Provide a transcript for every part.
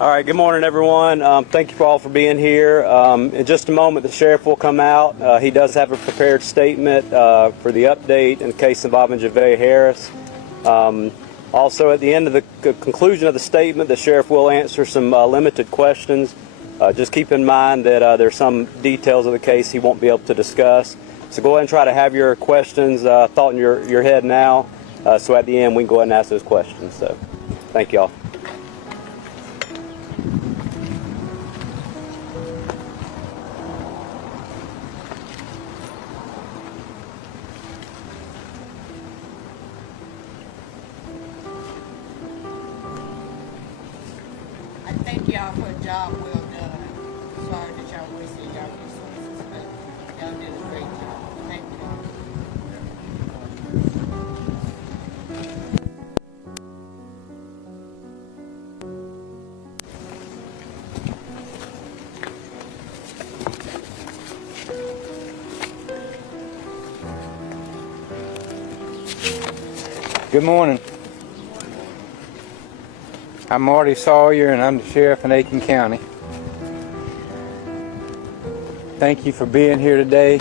All right, good morning, everyone. Thank you all for being here. In just a moment, the sheriff will come out. He does have a prepared statement for the update in the case involving Javeayah Harris. Also, at the end of the conclusion of the statement, the sheriff will answer some limited questions. Just keep in mind that there's some details of the case he won't be able to discuss. So go ahead and try to have your questions thought in your head now. So at the end, we can go ahead and ask those questions. So thank you all. I thank y'all for a job well done. Sorry that y'all wasted y'all resources, but y'all did a great job. Thank you. Good morning. I'm Marty Sawyer, and I'm the sheriff in Aiken County. Thank you for being here today,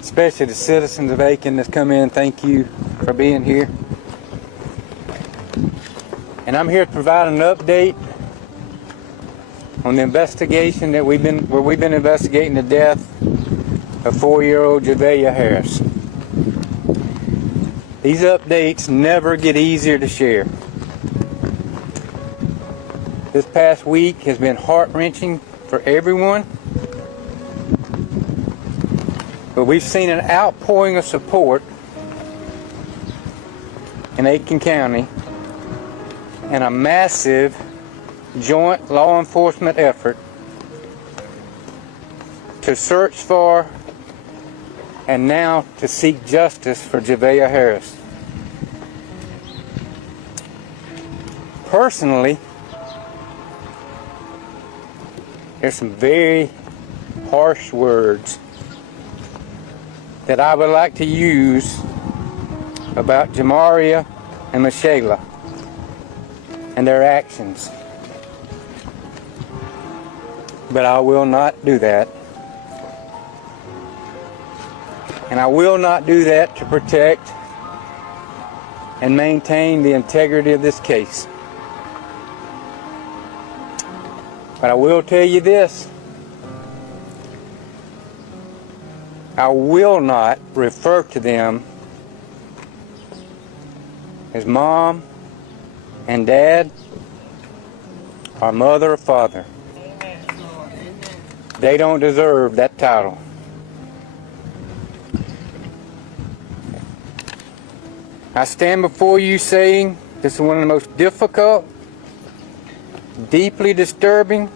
especially the citizens of Aiken that's come in. Thank you for being here. And I'm here to provide an update on the investigation that we've been investigating the death of 4-year-old Javeayah Harris. These updates never get easier to share. This past week has been heart-wrenching for everyone, but we've seen an outpouring of support in Aiken County and a massive joint law enforcement effort to search for and now to seek justice for Javeayah Harris. Personally, there's some very harsh words that I would like to use about Javeayah and Michelle and their actions. But I will not do that. And I will not do that to protect and maintain the integrity of this case. But I will tell you this. I will not refer to them as mom and dad or mother or father. They don't deserve that title. I stand before you saying this is one of the most difficult, deeply disturbing,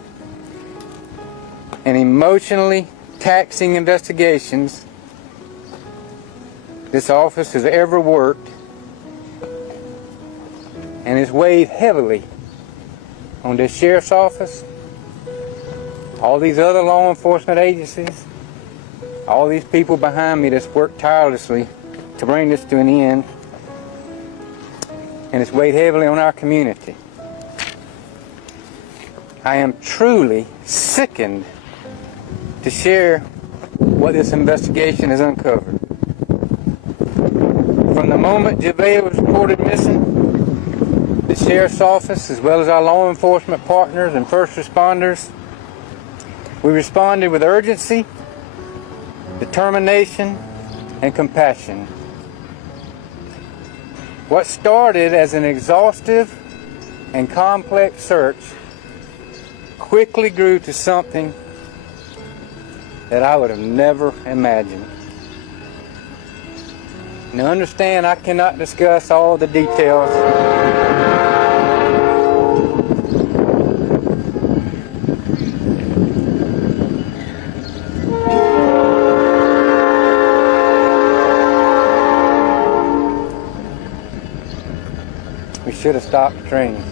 and emotionally taxing investigations this office has ever worked, and it's weighed heavily on this sheriff's office, all these other law enforcement agencies, all these people behind me that's worked tirelessly to bring this to an end, and it's weighed heavily on our community. I am truly sickened to share what this investigation has uncovered. From the moment Javeayah was reported missing, the sheriff's office, as well as our law enforcement partners and first responders, we responded with urgency, determination, and compassion. What started as an exhaustive and complex search quickly grew to something that I would have never imagined. Now understand, I cannot discuss all the details. We should have stopped the train.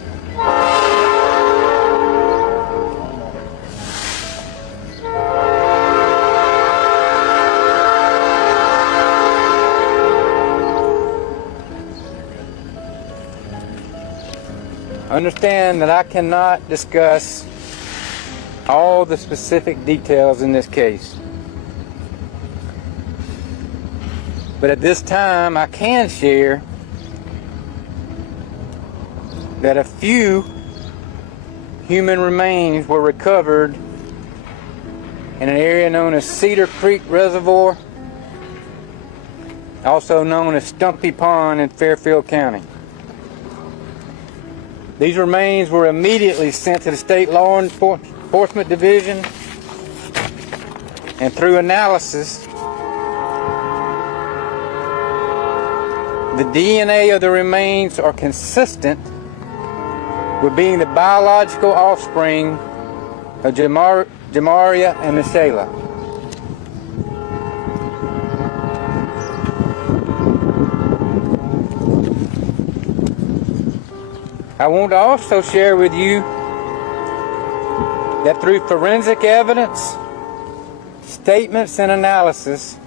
Understand that I cannot discuss all the specific details in this case. But at this time, I can share that a few human remains were recovered in an area known as Cedar Creek Reservoir, also known as Stumpy Pond in Fairfield County. These remains were immediately sent to the State Law Enforcement Division, and through analysis, the DNA of the remains are consistent with being the biological offspring of Javeayah and Michaela. I want to also share with you that through forensic evidence, statements, and analysis,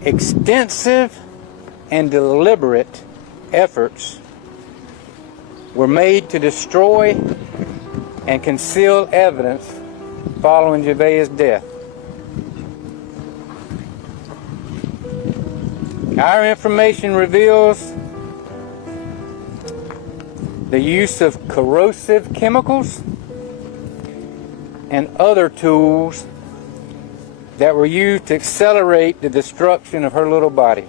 extensive and deliberate efforts were made to destroy and conceal evidence following Javeayah's death. Our information reveals the use of corrosive chemicals and other tools that were used to accelerate the destruction of her little body.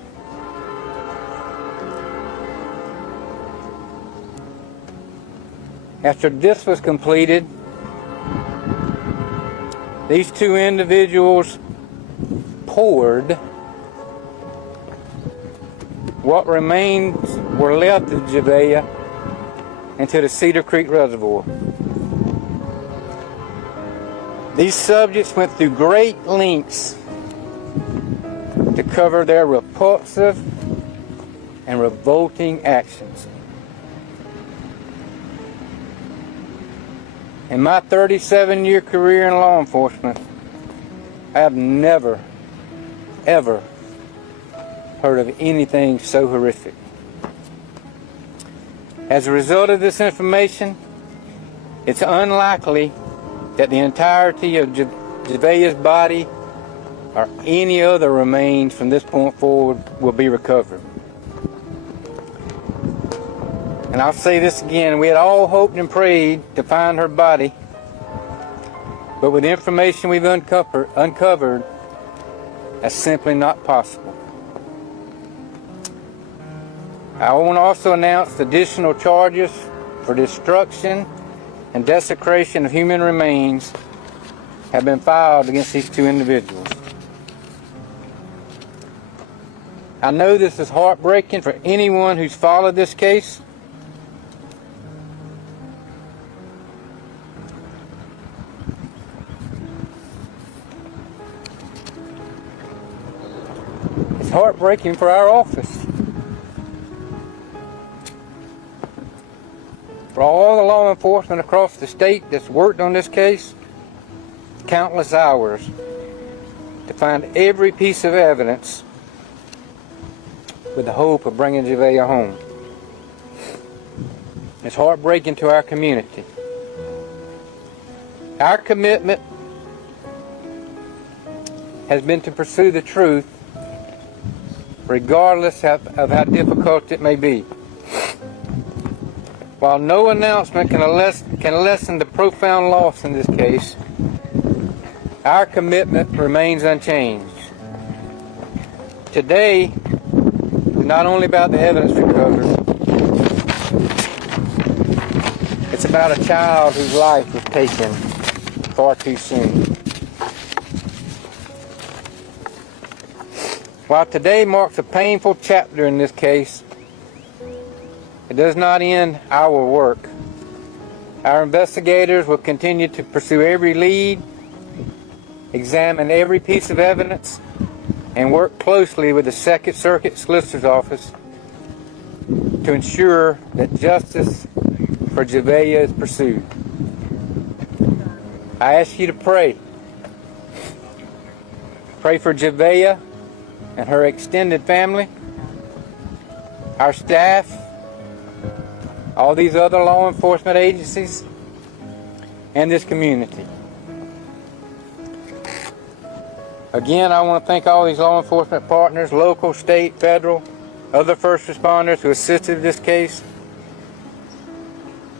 After this was completed, these two individuals poured what remains were left of Javeayah into the Cedar Creek Reservoir. These subjects went through great lengths to cover their repulsive and revolting actions. In my 37-year career in law enforcement, I have never, ever heard of anything so horrific. As a result of this information, it's unlikely that the entirety of Javeayah's body or any other remains from this point forward will be recovered. And I'll say this again, we had all hoped and prayed to find her body, but with the information we've uncovered, that's simply not possible. I want to also announce additional charges for destruction and desecration of human remains have been filed against these two individuals. I know this is heartbreaking for anyone who's followed this case. It's heartbreaking for our office. For all the law enforcement across the state that's worked on this case, countless hours to find every piece of evidence with the hope of bringing Javeayah home. It's heartbreaking to our community. Our commitment has been to pursue the truth regardless of how difficult it may be. While no announcement can lessen the profound loss in this case, our commitment remains unchanged. Today is not only about the evidence recovered, it's about a child whose life was taken far too soon. While today marks a painful chapter in this case, it does not end our work. Our investigators will continue to pursue every lead, examine every piece of evidence, and work closely with the Second Circuit Solicitor's Office to ensure that justice for Javeayah is pursued. I ask you to pray. Pray for Javeayah and her extended family. our staff, all these other law enforcement agencies, and this community. Again, I want to thank all these law enforcement partners, local, state, federal, other first responders who assisted in this case.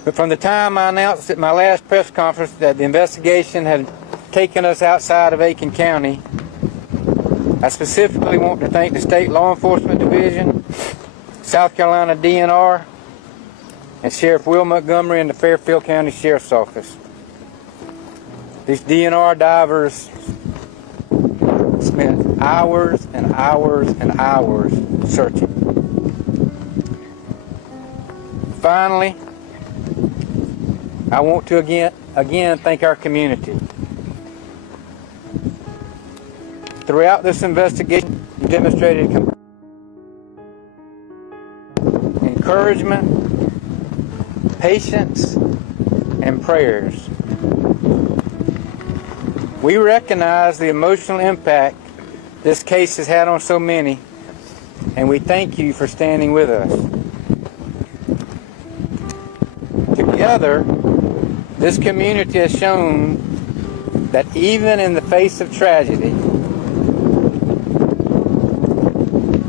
But from the time I announced at my last press conference that the investigation had taken us outside of Aiken County, I specifically want to thank the State Law Enforcement Division, South Carolina DNR, and Sheriff Will Montgomery and the Fairfield County Sheriff's Office. These DNR divers spent hours and hours and hours searching. Finally, I want to again thank our community. Throughout this investigation, you demonstrated encouragement, patience, and prayers. We recognize the emotional impact this case has had on so many, and we thank you for standing with us. Together, this community has shown that even in the face of tragedy,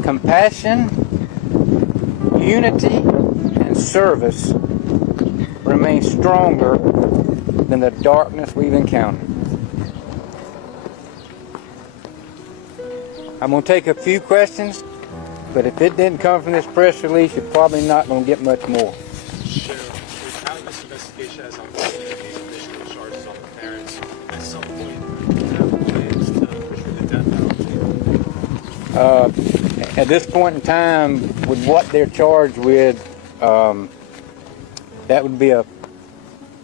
compassion, unity, and service remain stronger than the darkness we've encountered. I'm going to take a few questions, but if it didn't come from this press release, you're probably not going to get much more. Sheriff, with how this investigation has unfolded and these additional charges on the parents, at some point, do you have plans to pursue the death penalty? At this point in time, with what they're charged with, that would be a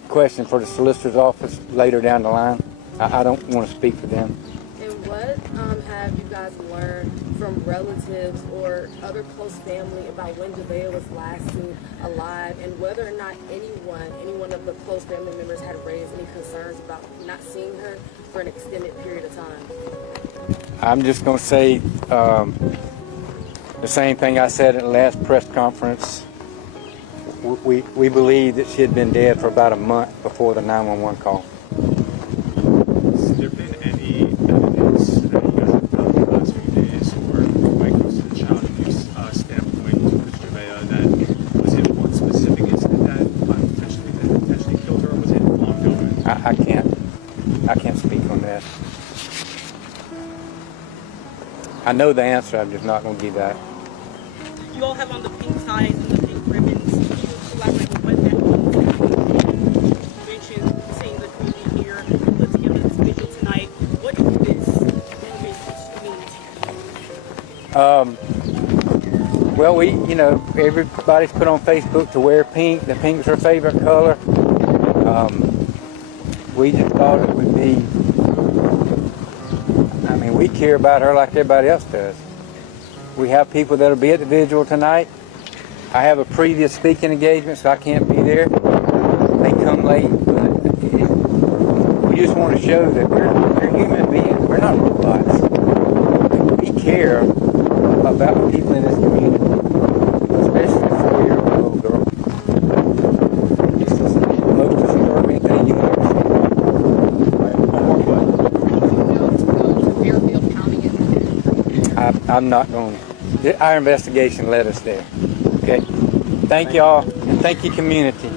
question for the solicitor's office later down the line. I don't want to speak for them. And what have you guys learned from relatives or other close family about when Javeayah was last seen alive, and whether or not anyone of the close family members had raised any concerns about not seeing her for an extended period of time? I'm just going to say the same thing I said at the last press conference. We believe that she had been dead for about a month before the 911 call. Has there been any evidence that you guys have found in the last few days, or when it comes to the child abuse standpoint with Javeayah, that was it one specific incident that potentially killed her, or was it ongoing? I can't speak on that. I know the answer, I'm just not going to give that. You all have on the pink ties and the pink ribbons. Can you elaborate on what that means? You mentioned seeing the community here put together this vigil tonight. What does this mean to you? Well, everybody's put on Facebook to wear pink. The pink's her favorite color. We just thought it would be, we care about her like everybody else does. We have people that'll be at the vigil tonight. I have a previous speaking engagement, so I can't be there. They come late, but we just want to show that we're human beings. We're not robots. We care about the people in this community, especially a 4-year-old girl. This is the most disturbing thing you ever see. I'm not going to. Our investigation led us there. Okay. Thank y'all, and thank you, community.